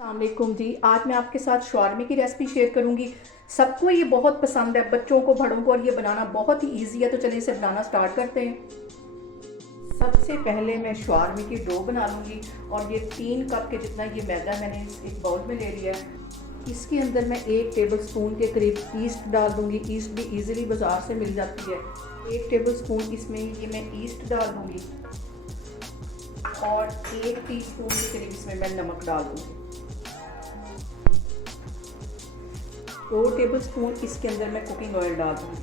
अस्सलामुअलैकुम जी। आज मैं आपके साथ शवारमे की रेसिपी शेयर करूंगी। सबको ये बहुत पसंद है, बच्चों को, बड़ों को, और ये बनाना बहुत ही इजी है। तो चलिए इसे बनाना स्टार्ट करते हैं। सबसे पहले मैं शवारमे की डो बना लूँगी और ये 3 कप के जितना ये मैदा मैंने एक बाउल में ले लिया है। इसके अंदर मैं 1 टेबल स्पून के करीब ईस्ट डाल दूँगी। ईस्ट भी ईजिली बाज़ार से मिल जाती है। 1 टेबल स्पून इसमें ये मैं ईस्ट डाल दूँगी और 1 टीस्पून के करीब इसमें मैं नमक डाल दूँगी। 2 टेबल स्पून इसके अंदर मैं कुकिंग ऑयल डाल दूँगी।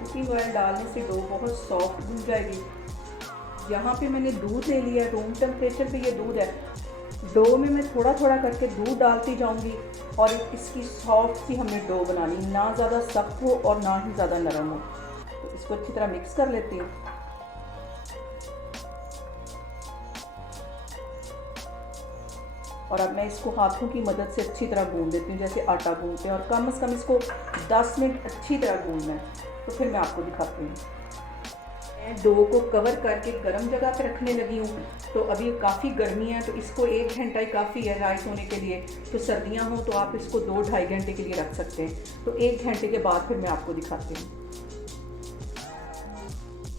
कुकिंग ऑयल डालने से डो बहुत सॉफ्ट बन जाएगी। यहाँ पे मैंने दूध ले लिया, रूम टेम्परेचर पे ये दूध है। डो में मैं थोड़ा थोड़ा करके दूध डालती जाऊँगी और इसकी सॉफ्ट सी हमें डो बनानी, ना ज़्यादा सख्त हो और ना ही ज़्यादा नरम हो। तो इसको अच्छी तरह मिक्स कर लेती हूँ। और अब मैं इसको हाथों की मदद से अच्छी तरह गूंद देती हूँ, जैसे आटा गूंदते हैं। और कम से कम इसको 10 मिनट अच्छी तरह गूंदना है। तो फिर मैं आपको दिखाती हूँ। मैं डो को कवर करके गर्म जगह पे रखने लगी हूँ। तो अभी काफ़ी गर्मी है, तो इसको 1 घंटा ही काफ़ी है राइस होने के लिए। तो सर्दियाँ हो तो आप इसको 2-2.5 घंटे के लिए रख सकते हैं। तो 1 घंटे के बाद फिर मैं आपको दिखाती हूँ।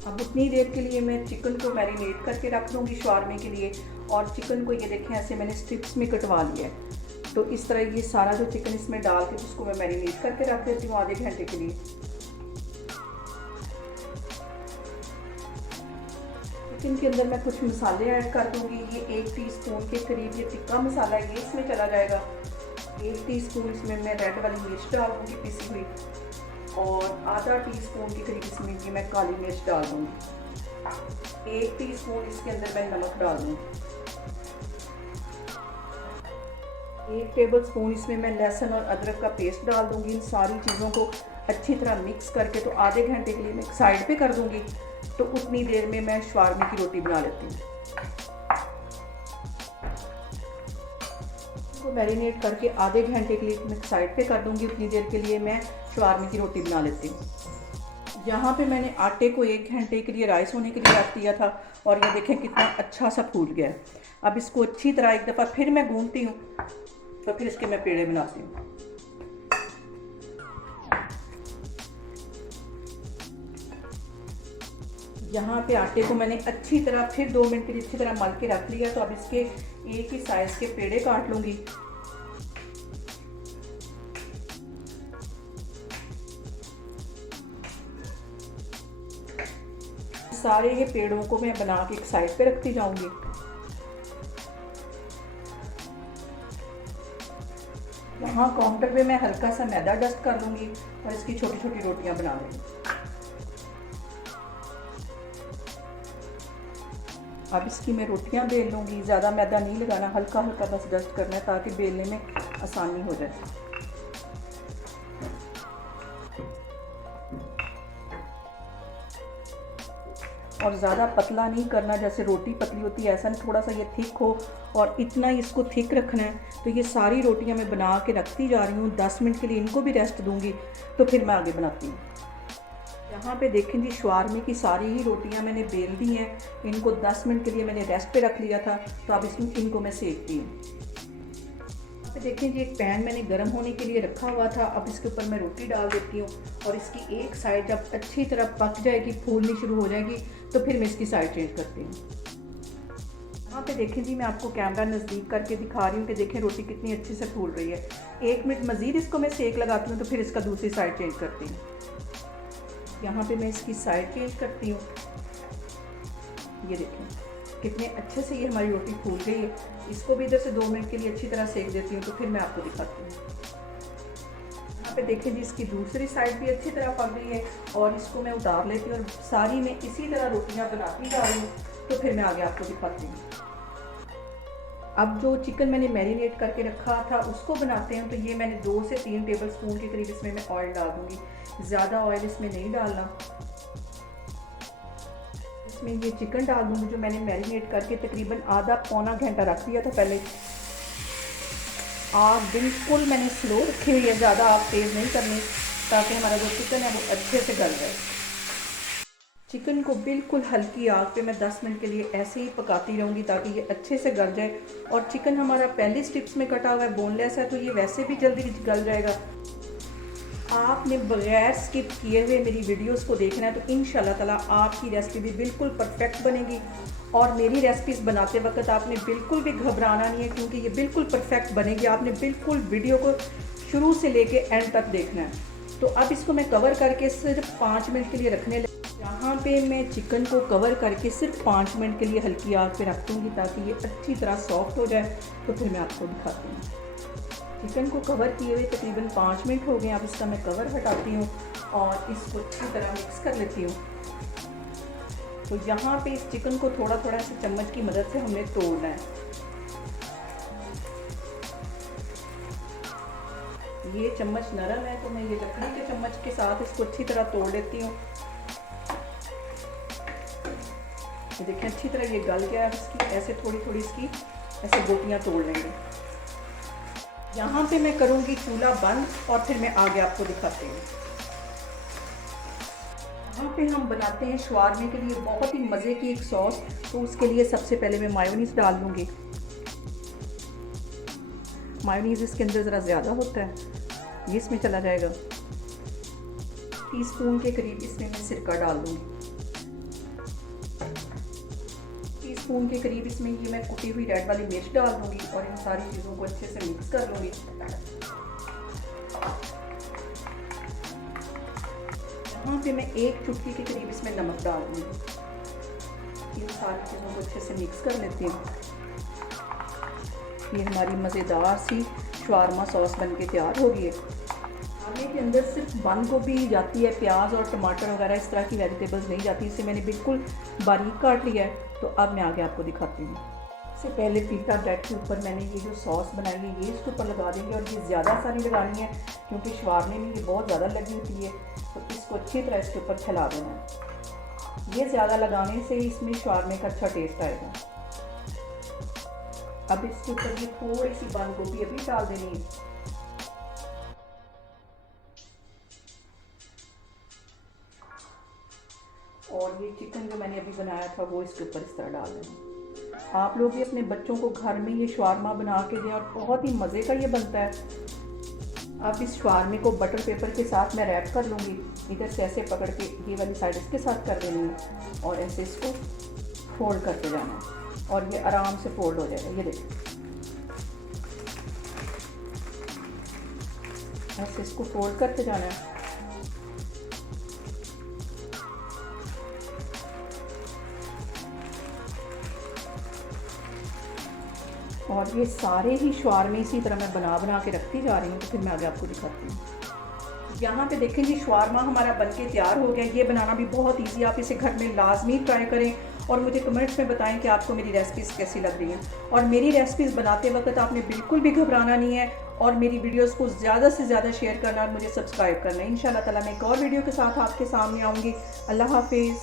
अब उतनी देर के लिए मैं चिकन को मैरिनेट करके रख दूँगी शवारमे के लिए। और चिकन को ये देखें ऐसे मैंने स्ट्रिप्स में कटवा लिया है। तो इस तरह ये सारा जो चिकन इसमें डाल के उसको मैं मैरिनेट करके रख देती हूँ आधे घंटे के लिए। चिकन के अंदर मैं कुछ मसाले ऐड कर दूँगी। ये 1 टीस्पून के करीब ये टिक्का मसाला है, ये इसमें चला जाएगा। 1 टीस्पून इसमें मैं रेड वाली मिर्च डाल दूँगी पिसी हुई, और आधा टीस्पून के करीब इसमें ये मैं काली मिर्च डाल दूँगी। 1 टीस्पून इसके अंदर मैं नमक डाल दूँगी। 1 टेबल स्पून इसमें मैं लहसुन और अदरक का पेस्ट डाल दूँगी। इन सारी चीज़ों को अच्छी तरह मिक्स करके तो आधे घंटे के लिए मैं साइड पे कर दूँगी। तो उतनी देर में मैं शवारमे की रोटी बना लेती हूँ। इसको मैरिनेट करके आधे घंटे के लिए मैं साइड पे कर दूँगी। उतनी देर के लिए मैं शवारमे की रोटी बना लेती हूँ। यहाँ पे मैंने आटे को 1 घंटे के लिए राइस होने के लिए रख दिया था और ये देखें कितना अच्छा सा फूल गया है। अब इसको अच्छी तरह एक दफ़ा फिर मैं गूंथती हूँ, तो फिर इसके मैं पेड़े बनाती हूँ। यहाँ पे आटे को मैंने अच्छी तरह फिर 2 मिनट के लिए अच्छी तरह मल के रख लिया। तो अब इसके एक ही साइज़ के पेड़े काट लूँगी। सारे ये पेड़ों को मैं बना के एक साइड पे रखती जाऊंगी। यहाँ काउंटर पे मैं हल्का सा मैदा डस्ट कर लूँगी और इसकी छोटी छोटी रोटियाँ बना लूँगी। अब इसकी मैं रोटियाँ बेल लूँगी। ज़्यादा मैदा नहीं लगाना, हल्का हल्का बस डस्ट करना है ताकि बेलने में आसानी हो जाए। और ज़्यादा पतला नहीं करना, जैसे रोटी पतली होती है ऐसा नहीं, थोड़ा सा ये थिक हो और इतना ही इसको थिक रखना है। तो ये सारी रोटियां मैं बना के रखती जा रही हूँ। 10 मिनट के लिए इनको भी रेस्ट दूँगी, तो फिर मैं आगे बनाती हूँ। यहाँ पे देखें जी, शवारमे की सारी ही रोटियाँ मैंने बेल दी हैं। इनको 10 मिनट के लिए मैंने रेस्ट पे रख लिया था। तो अब इनको मैं सेकती हूँ। यहाँ पे देखें जी, एक पैन मैंने गर्म होने के लिए रखा हुआ था। अब इसके ऊपर मैं रोटी डाल देती हूँ और इसकी एक साइड जब अच्छी तरह पक जाएगी, फूलनी शुरू हो जाएगी, तो फिर मैं इसकी साइड चेंज करती हूँ। यहाँ पे देखें जी, मैं आपको कैमरा नज़दीक करके दिखा रही हूँ कि देखें रोटी कितनी अच्छे से फूल रही है। 1 मिनट मज़ीद इसको मैं सेक लगाती हूँ, तो फिर इसका दूसरी साइड चेंज करती हूँ। यहाँ पे मैं इसकी साइड चेंज करती हूँ। ये देखें कितने अच्छे से ये हमारी रोटी फूल गई है। इसको भी इधर से 2 मिनट के लिए अच्छी तरह सेक देती हूँ, तो फिर मैं आपको दिखाती हूँ। यहाँ पे देखें जी, इसकी दूसरी साइड भी अच्छी तरह पक गई है और इसको मैं उतार लेती हूँ और सारी मैं इसी तरह रोटियाँ बनाती जा रही हूँ। तो फिर मैं आगे आपको दिखाती हूँ। अब जो चिकन मैंने मैरिनेट करके रखा था उसको बनाते हैं। तो ये मैंने 2 से 3 टेबल स्पून के करीब इसमें मैं ऑयल डाल दूँगी। ज़्यादा ऑयल इसमें नहीं डालना। इसमें ये चिकन डाल दूँगी जो मैंने मैरिनेट करके तकरीबन आधा पौना घंटा रख दिया था पहले। आग बिल्कुल मैंने स्लो रखी हुई है, ज़्यादा आग तेज़ नहीं करनी, ताकि हमारा जो चिकन है वो अच्छे से गल जाए। चिकन को बिल्कुल हल्की आग पे मैं 10 मिनट के लिए ऐसे ही पकाती रहूँगी ताकि ये अच्छे से गल जाए। और चिकन हमारा पहले स्ट्रिप्स में कटा हुआ है, बोनलेस है, तो ये वैसे भी जल्दी गल जाएगा। आपने बगैर स्किप किए हुए मेरी वीडियोस को देखना है तो इंशाल्लाह ताला आपकी रेसिपी भी बिल्कुल परफेक्ट बनेगी। और मेरी रेसिपीज़ बनाते वक्त आपने बिल्कुल भी घबराना नहीं है, क्योंकि ये बिल्कुल परफेक्ट बनेगी। आपने बिल्कुल वीडियो को शुरू से लेके एंड तक देखना है। तो अब इसको मैं कवर करके सिर्फ 5 मिनट के लिए रखने लगी। यहाँ पे मैं चिकन को कवर करके सिर्फ 5 मिनट के लिए हल्की आग पे रख दूँगी ताकि ये अच्छी तरह सॉफ्ट हो जाए। तो फिर मैं आपको दिखाती हूँ। चिकन को कवर किए हुए तकरीबन 5 मिनट हो गए। अब इसका मैं कवर हटाती हूँ और इसको अच्छी तरह मिक्स कर लेती हूँ। तो यहाँ पे इस चिकन को थोड़ा थोड़ा से चम्मच की मदद से हमने तोड़ना है। ये चम्मच नरम है तो मैं ये लकड़ी के चम्मच के साथ इसको अच्छी तरह तोड़ लेती हूँ। ये देखें अच्छी तरह ये गल गया है। इसकी ऐसे थोड़ी थोड़ी इसकी ऐसे गोटियाँ तोड़ लेंगे। यहाँ पे मैं करूँगी चूल्हा बंद और फिर मैं आगे आपको दिखाती हूँ। यहाँ पे हम बनाते हैं शवारमे के लिए बहुत ही मज़े की एक सॉस। तो उसके लिए सबसे पहले मैं मायोनीज़ डाल लूँगी। मायोनीज़ इसके अंदर ज़रा ज़्यादा होता है, ये इसमें चला जाएगा। टीस्पून के करीब इसमें मैं सिरका डाल दूँगी। टीस्पून के करीब इसमें ये मैं कुटी हुई रेड वाली मिर्च डाल दूँगी और इन सारी चीज़ों को अच्छे से मिक्स कर लूँगी। यहाँ पे मैं 1 चुटकी के करीब इसमें नमक डाल दूँगी। इन सारी चीज़ों को अच्छे से मिक्स कर लेती हूँ। ये हमारी मज़ेदार सी शवारमा सॉस बनके तैयार हो गई है। खाने के अंदर सिर्फ बंद गोभी जाती है, प्याज और टमाटर वगैरह इस तरह की वेजिटेबल्स नहीं जाती। इसे मैंने बिल्कुल बारीक काट लिया है। तो अब मैं आगे आपको दिखाती हूँ। इससे पहले पीटा ब्रेड के ऊपर मैंने ये जो सॉस बनाई है ये इसके ऊपर लगा देंगे। और ये ज़्यादा सारी लगानी है क्योंकि शवारमे में ये बहुत ज़्यादा लगी होती है। तो इसको अच्छी तरह इसके ऊपर फैला देना है। ये ज़्यादा लगाने से ही इसमें शवारमे का अच्छा टेस्ट आएगा। अब इसके ऊपर ये थोड़ी सी बंद गोभी अभी डाल देनी है। और ये चिकन जो मैंने अभी बनाया था वो इसके ऊपर इस तरह डाल देना। आप लोग भी अपने बच्चों को घर में ये शवारमा बना के दें और बहुत ही मज़े का ये बनता है। अब इस शवारमे को बटर पेपर के साथ मैं रैप कर लूँगी। इधर से ऐसे पकड़ के ये वाली साइड इसके साथ कर देनी है और ऐसे इसको फोल्ड करते जाना है और ये आराम से फोल्ड हो जाएगा। ये देखिए ऐसे इसको फोल्ड करते जाना है। और ये सारे ही शवारमे इसी तरह मैं बना के रखती जा रही हूँ। तो फिर मैं आगे आपको दिखाती हूँ। यहाँ पे देखें जी शवारमा हमारा बनके तैयार हो गया। ये बनाना भी बहुत इजी है, आप इसे घर में लाजमी ट्राई करें और मुझे कमेंट्स में बताएं कि आपको मेरी रेसिपीज़ कैसी लग रही हैं। और मेरी रेसिपीज़ बनाते वक्त आपने बिल्कुल भी घबराना नहीं है और मेरी वीडियोस को ज़्यादा से ज़्यादा शेयर करना और मुझे सब्सक्राइब करना है। इंशाल्लाह ताला मैं एक और वीडियो के साथ आपके सामने आऊँगी। अल्लाह हाफिज़।